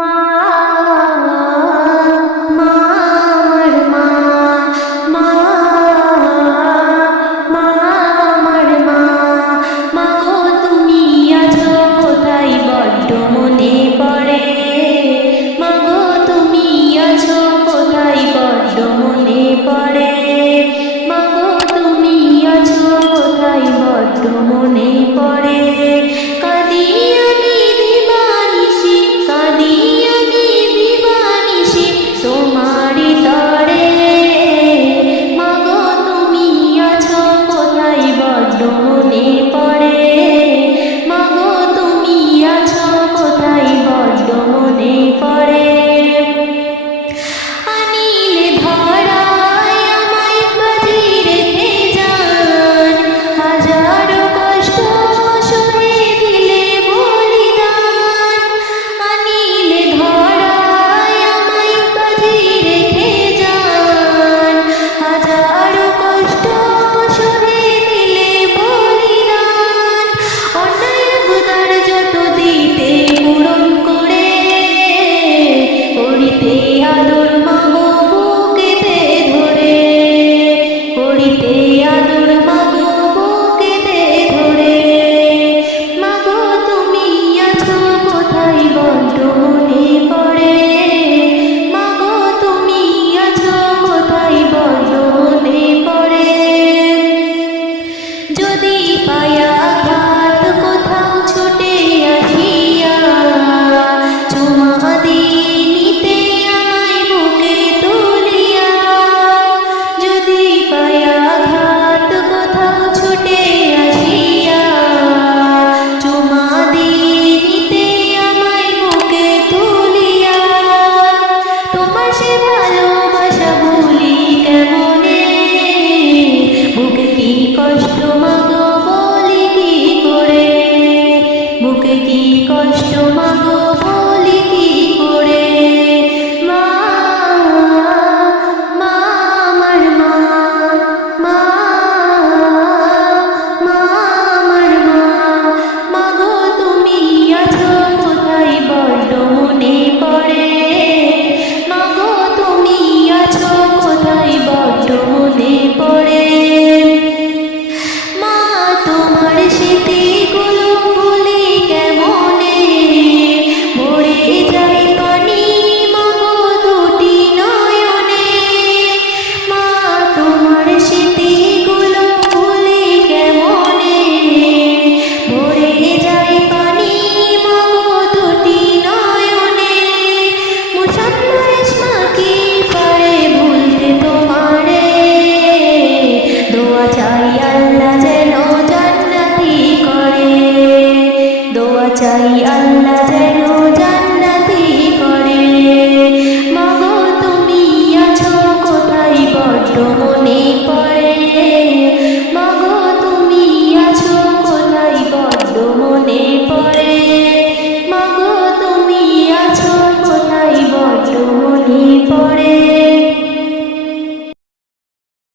মা মা আমার মা মা মা আমার মা মা গো তুমি আছো কোথায় বড্ড মনে পড়ে মা গো তুমি আছো কোথায় বড্ড মনে পড়ে মা গো তুমি আছো কোথায় বড্ড মনে পড়ে কাঁদি আমি দিবানিশি কাঁদি আমি দিবানিশি তোমারই তরে মা গো তুমি আছো কোথায় বড্ড মনে পড়ে মা গো তুমি আছো কোথায় বড্ড মনে পড়ে আনিলে ধরায় আমায় বাজি রেখে যান হাজারো কষ্ট সহে দিলে বলিদান আনিলে ধরায় আমায় বাজি রেখে যান হাজারো কষ্ট সহে দিলে বলিদান অন্যায় অবতার যত দিতে পূরণ করে করিতে আদর মাগো বুকেতে ধরে করিতে আদর মাগো বুকেতে ধরে মাগো তুমি আছো কোথায় বড্ড মনে পড়ে মাগো তুমি আছো কোথায় বড্ড মনে পড়ে যদি পায়া ঘাত কোথাও ছুটে আসিয়া চুমা দিয়ে নিতে আমায় বুকে তুলিয়া যদি পায়া ঘাত কোথাও ছুটে আসিয়া চুমা দিয়ে নিতে আমায় বুকে তুলিয়া তোমার সে ভালোবাসা ভুলি কেমনে বুকে কি কষ্ট মাগো বলি কি করে বুকে কি কষ্ট মাগো বলি কি করে মা মা আমার মা মা মা আমার মা মাগো তুমি আছো কোথায় বড্ড মনে পড়ে মাগো তুমি আছো কোথায় বড্ড মনে পড়ে মা তোমার স্মৃতিগুলো ভুলি কেমনে ভরে যায় পানি মাগো দুটি নয়নে মা তোমার স্মৃতিগুলো ভুলি কেমনে ভরে যায় পানি মাগো দুটি নয়নে মুসাফির রেশমা কি পারে ভুলতে তোমারে দোয়া চাই আল্লাহ যেন জান্নাতি করে দোয়া চাই আল্লাহ যেন